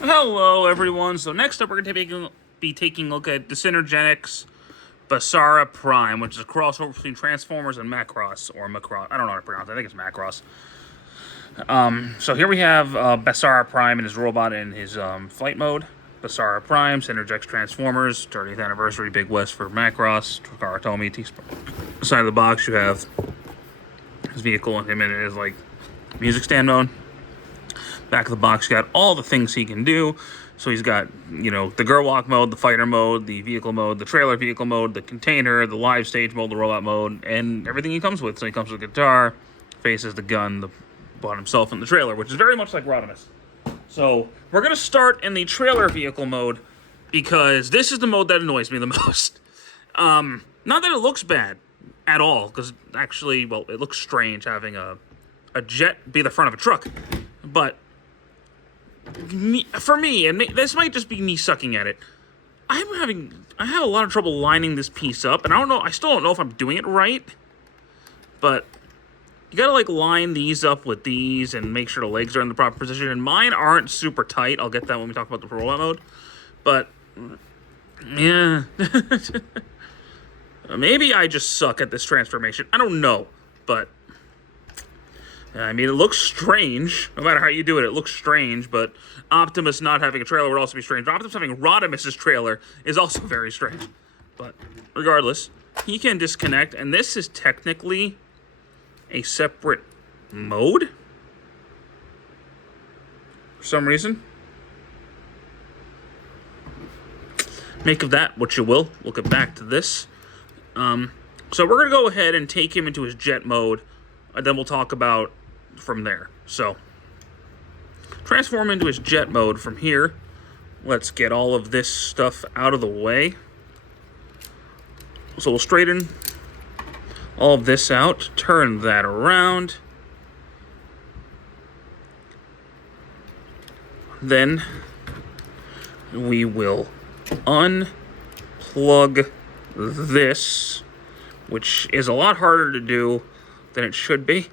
Hello, everyone. So next up, we're going to be taking a look at the Synergenics Basara Prime, which is a crossover between Transformers and Macross, or Macross. I don't know how to pronounce it. I think it's Macross. So here we have Basara Prime and his robot in his flight mode. Basara Prime, Synergex Transformers, 30th anniversary, Big West for Macross, Takara Tomy. Side of the box, you have his vehicle and him in his music stand mode. Back of the box, you got all the things he can do. So he's got, the girl walk mode, the fighter mode, the vehicle mode, the trailer vehicle mode, the container, the live stage mode, the robot mode, and everything he comes with. So he comes with a guitar, faces, the gun, the bought himself in the trailer, which is very much like Rodimus. So we're going to start in the trailer vehicle mode because this is the mode that annoys me the most. Not that it looks bad at all, because actually, well, it looks strange having a jet be the front of a truck. But for me, and this might just be me sucking at it, I have a lot of trouble lining this piece up, and I still don't know if I'm doing it right, but you gotta line these up with these and make sure the legs are in the proper position, and mine aren't super tight. I'll get that when we talk about the robot mode, but yeah. Maybe I just suck at this transformation. I don't know, but I mean, it looks strange. No matter how you do it, it looks strange, but Optimus not having a trailer would also be strange. Optimus having Rodimus's trailer is also very strange. But regardless, he can disconnect, and this is technically a separate mode for some reason. Make of that what you will. We'll get back to this. So we're going to go ahead and take him into his jet mode, and then we'll talk about from there. So, transform into his jet mode from here. Let's get all of this stuff out of the way. So we'll straighten all of this out, turn that around. Then we will unplug this, which is a lot harder to do than it should be.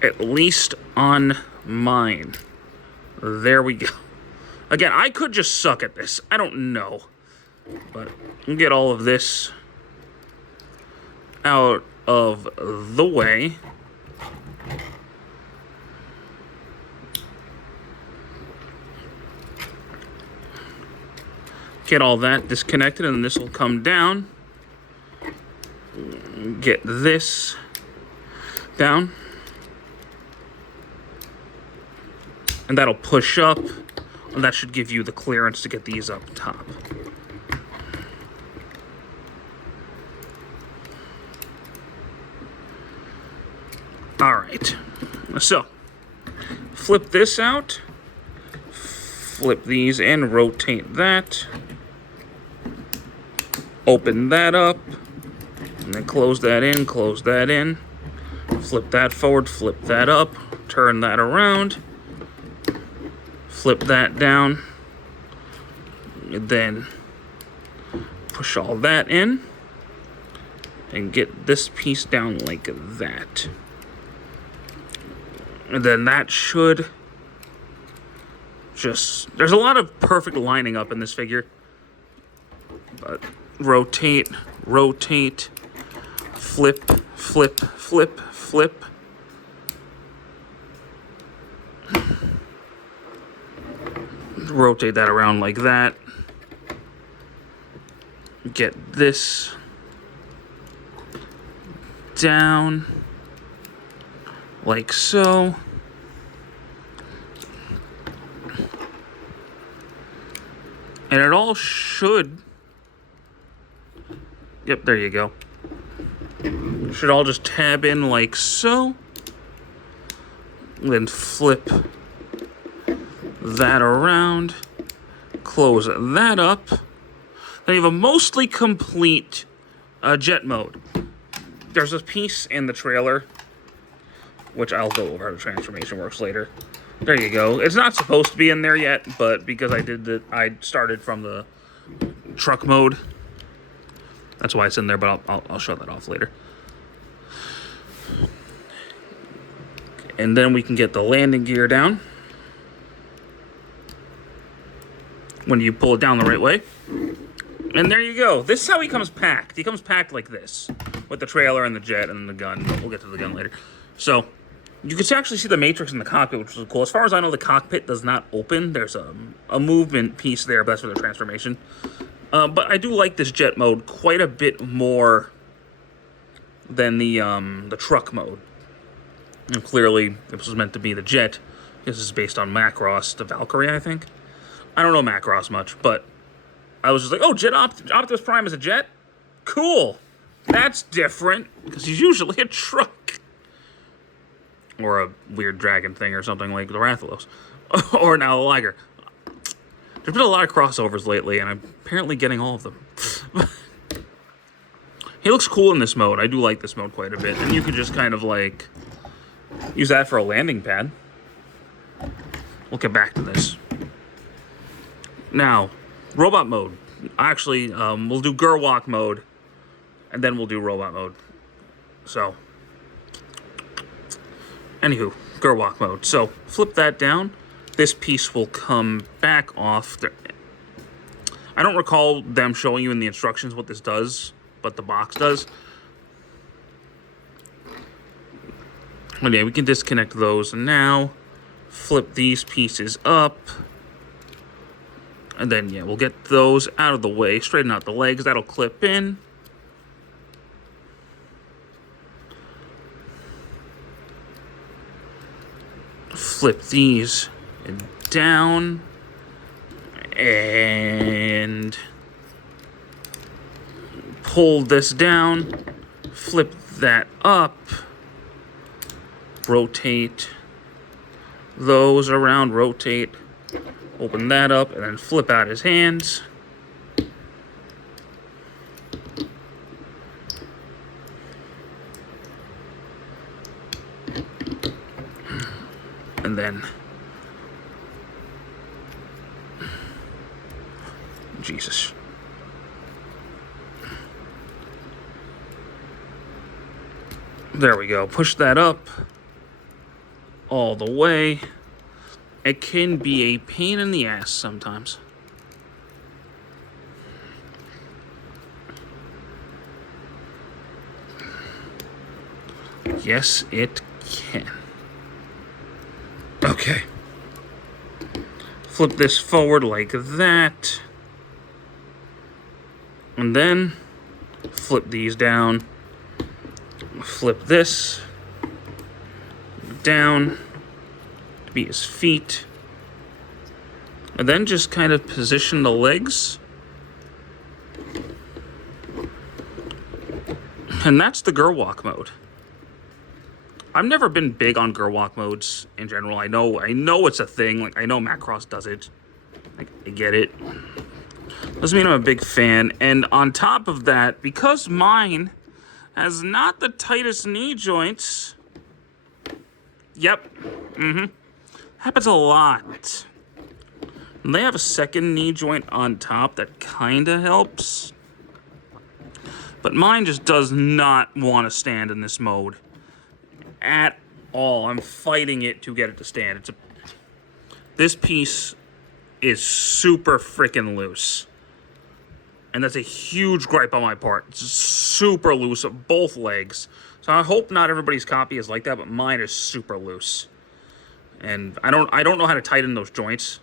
At least on mine. There we go. Again, I could just suck at this. I don't know. But we'll get all of this out of the way. Get all that disconnected, and this will come down. Get this down. And that'll push up, and that should give you the clearance to get these up top. All right, so flip this out, flip these in, rotate that, open that up, and then close that in, flip that forward, flip that up, turn that around, flip that down, and then push all that in, and get this piece down like that. And then that should just... There's a lot of perfect lining up in this figure. But rotate, flip, flip, flip, flip. Rotate that around like that. Get this down like so. And it all should... Yep, there you go. Should all just tab in like so. Then flip that around, close that up. Then you have a mostly complete jet mode. There's a piece in the trailer, which I'll go over how the transformation works later. There you go. It's not supposed to be in there yet, but because I started from the truck mode. That's why it's in there, but I'll show that off later. And then we can get the landing gear down. when you pull it down the right way. And there you go. This is how he comes packed. He comes packed like this, with the trailer and the jet and the gun. We'll get to the gun later. So, you can actually see the matrix in the cockpit, which is cool. As far as I know, the cockpit does not open. There's a movement piece there, but that's for the transformation. But I do like this jet mode quite a bit more than the truck mode. And clearly, this was meant to be the jet. This is based on Macross, the Valkyrie, I think. I don't know Macross much, but I was just like, oh, Optimus Prime is a jet? Cool. That's different, because he's usually a truck. Or a weird dragon thing or something like the Rathalos. Or now the Liger. There's been a lot of crossovers lately, and I'm apparently getting all of them. He looks cool in this mode. I do like this mode quite a bit. And you could just kind of, like, use that for a landing pad. We'll get back to this. Now, robot mode. Actually, we'll do Gerwalk mode, and then we'll do robot mode. So, anywho, Gerwalk mode. So, flip that down. This piece will come back off. I don't recall them showing you in the instructions what this does, but the box does. But yeah, we can disconnect those now. Flip these pieces up. And then, yeah, we'll get those out of the way. Straighten out the legs. That'll clip in. Flip these down. And pull this down. Flip that up. Rotate those around. Rotate. Open that up, and then flip out his hands. And then... Jesus. There we go. Push that up all the way. It can be a pain in the ass sometimes. Yes, it can. Okay. Flip this forward like that. And then flip these down. Flip this down to be his feet. And then just kind of position the legs. And that's the Gerwalk mode. I've never been big on Gerwalk modes in general. I know it's a thing. Like, I know Macross does it. Like, I get it. Doesn't mean I'm a big fan. And on top of that, because mine has not the tightest knee joints. Yep. Happens a lot. And they have a second knee joint on top that kind of helps. But mine just does not want to stand in this mode at all. I'm fighting it to get it to stand. This piece is super freaking loose. And that's a huge gripe on my part. It's super loose of both legs. So I hope not everybody's copy is like that, but mine is super loose. And I don't know how to tighten those joints.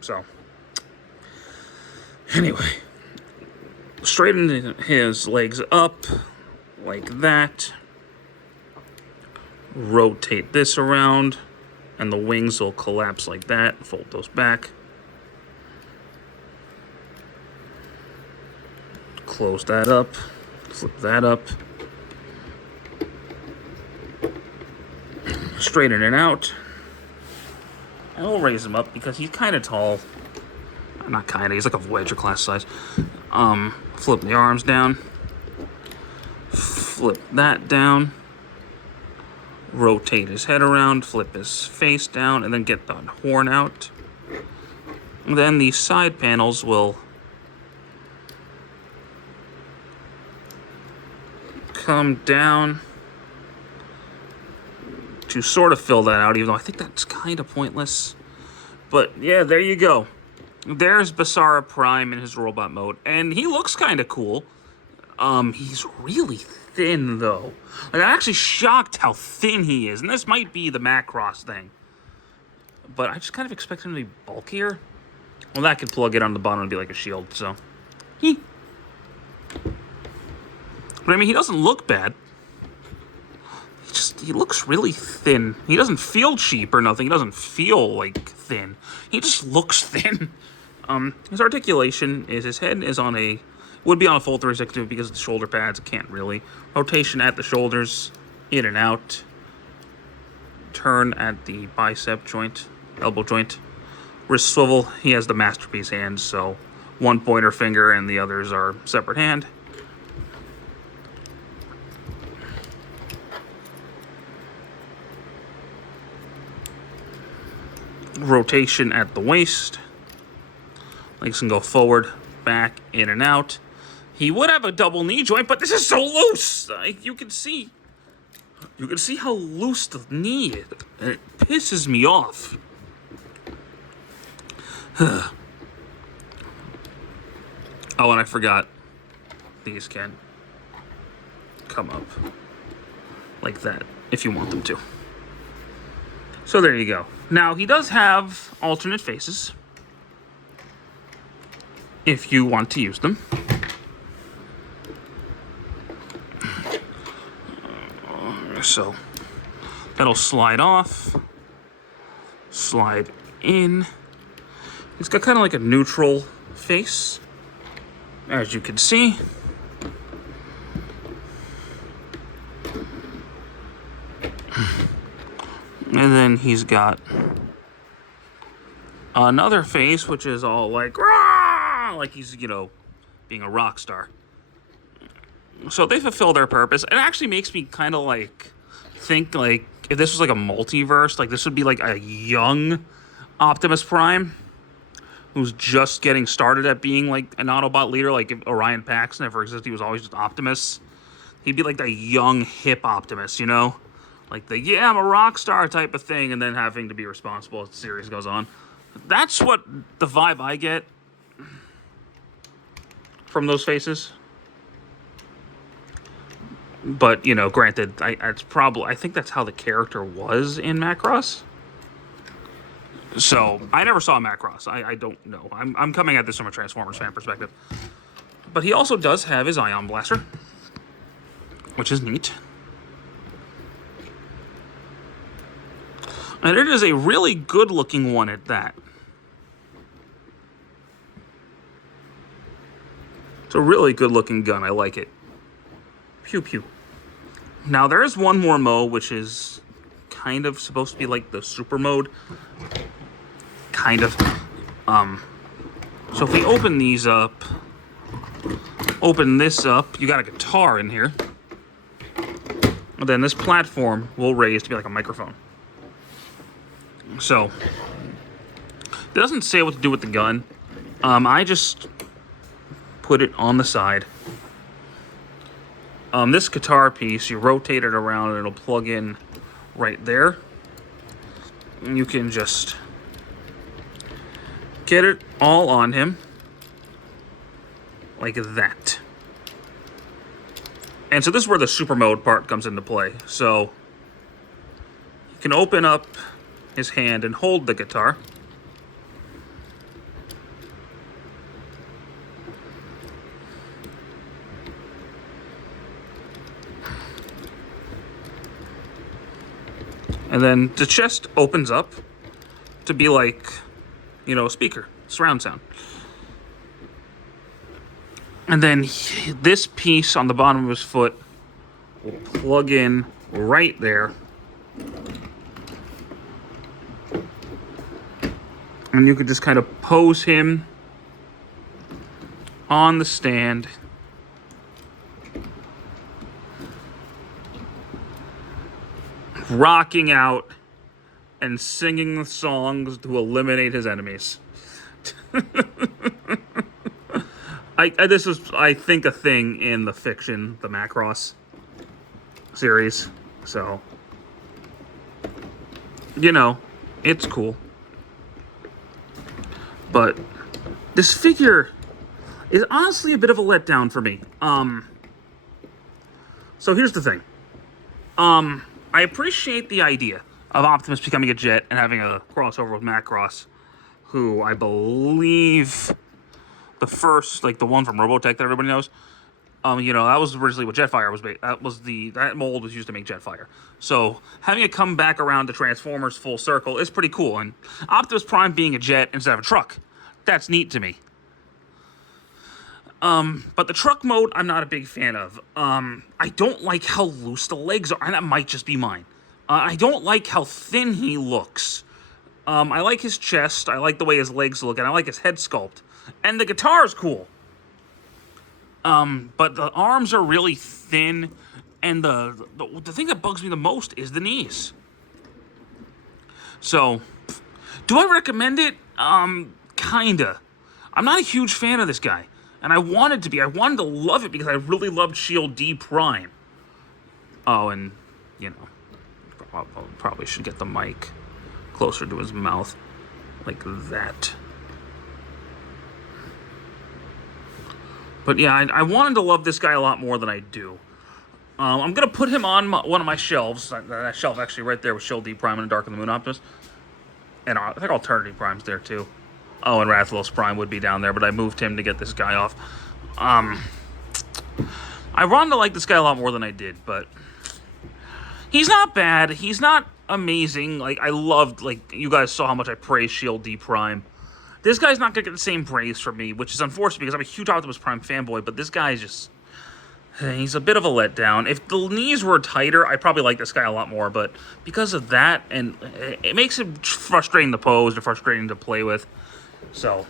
So, anyway, straighten his legs up like that. Rotate this around, and the wings will collapse like that. Fold those back. Close that up. Flip that up. Straighten it out. I will raise him up because he's kind of tall. Not kind of, he's like a Voyager class size. Flip the arms down. Flip that down. Rotate his head around. Flip his face down. And then get the horn out. And then the side panels will come down to sort of fill that out, even though I think that's kind of pointless. But yeah, there you go. there's Basara Prime in his robot mode, and he looks kind of cool. He's really thin, though. Like, I'm actually shocked how thin he is, and this might be the Macross thing. But I just kind of expect him to be bulkier. Well, that could plug it on the bottom and be like a shield, so. But I mean, he doesn't look bad. He looks really thin. He doesn't feel cheap or nothing. He doesn't feel, like, thin. He just looks thin. His articulation is, his head is on a, would be on a full 360 because of the shoulder pads. It can't really. Rotation at the shoulders, in and out. Turn at the bicep joint, elbow joint. Wrist swivel, he has the masterpiece hands, so one pointer finger and the others are separate hand. Rotation at the waist. Legs can go forward, back, in and out. He would have a double knee joint, but this is so loose. You can see how loose the knee is. It pisses me off. Oh, and I forgot. These can come up like that if you want them to. So there you go. Now, he does have alternate faces if you want to use them. So that'll slide off, slide in. It's got kind of like a neutral face, as you can see. And then he's got another face, which is all like, rah! Like he's, being a rock star. So they fulfill their purpose. It actually makes me kind of like think like if this was like a multiverse, like this would be like a young Optimus Prime who's just getting started at being like an Autobot leader. Like if Orion Pax never existed, he was always just Optimus. He'd be like the young hip Optimus, like the I'm a rock star type of thing, and then having to be responsible as the series goes on. That's what the vibe I get from those faces. But, granted, I think that's how the character was in Macross. So, I never saw Macross. I don't know. I'm coming at this from a Transformers fan perspective. But he also does have his Ion Blaster, which is neat. And it is a really good-looking one at that. It's a really good-looking gun. I like it. Pew pew. Now there is one more mode, which is kind of supposed to be like the super mode. Kind of. So if we open these up, open this up, you got a guitar in here. And then this platform will raise to be like a microphone. So it doesn't say what to do with the gun. I just put it on the side. This guitar piece, you rotate it around and it'll plug in right there. And you can just get it all on him like that. And so this is where the super mode part comes into play. So you can open up his hand and hold the guitar. And then the chest opens up to be like, a speaker, surround sound. And then this piece on the bottom of his foot will plug in right there. And you could just kind of pose him on the stand. Rocking out and singing the songs to eliminate his enemies. This is, I think, a thing in the fiction, the Macross series. So, it's cool. But This figure is honestly a bit of a letdown for me. So here's the thing. I appreciate the idea of Optimus becoming a Jet and having a crossover with Macross, who I believe the first, like the one from Robotech that everybody knows, you know, that was originally what Jetfire was made. That mold was used to make Jetfire. So having it come back around to Transformers full circle is pretty cool. And Optimus Prime being a jet instead of a truck, that's neat to me. But the truck mode, I'm not a big fan of. I don't like how loose the legs are, and that might just be mine. I don't like how thin he looks. I like his chest, I like the way his legs look, and I like his head sculpt. And the guitar's cool. But the arms are really thin, and the thing that bugs me the most is the knees. So, do I recommend it? Kinda. I'm not a huge fan of this guy. And I wanted to be. I wanted to love it because I really loved Shield D Prime. Oh, and, you know, probably should get the mic closer to his mouth. Like that. But yeah, I wanted to love this guy a lot more than I do. I'm going to put him on one of my shelves. That shelf actually right there with Shield D Prime and Dark of the Moon Optimus. And I think Alternity Prime's there too. Oh, and Rathalos Prime would be down there, but I moved him to get this guy off. I wanted to like this guy a lot more than I did, but he's not bad. He's not amazing. Like, I loved, like, you guys saw how much I praised Shield D Prime. This guy's not going to get the same praise from me, which is unfortunate because I'm a huge Optimus Prime fanboy, but this guy is just... he's a bit of a letdown. If the knees were tighter, I'd probably like this guy a lot more, but because of that, and it makes it frustrating to pose and frustrating to play with. So,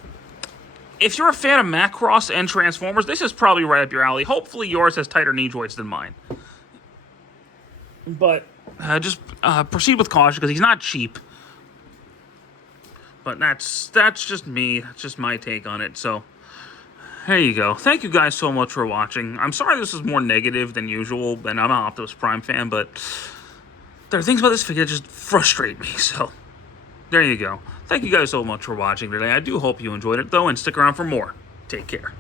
if you're a fan of Macross and Transformers, this is probably right up your alley. Hopefully yours has tighter knee joints than mine. But just proceed with caution because he's not cheap. But that's just me. That's just my take on it. So, there you go. Thank you guys so much for watching. I'm sorry this is more negative than usual, and I'm an Optimus Prime fan, but there are things about this figure that just frustrate me. So, there you go. Thank you guys so much for watching today. I do hope you enjoyed it, though, and stick around for more. Take care.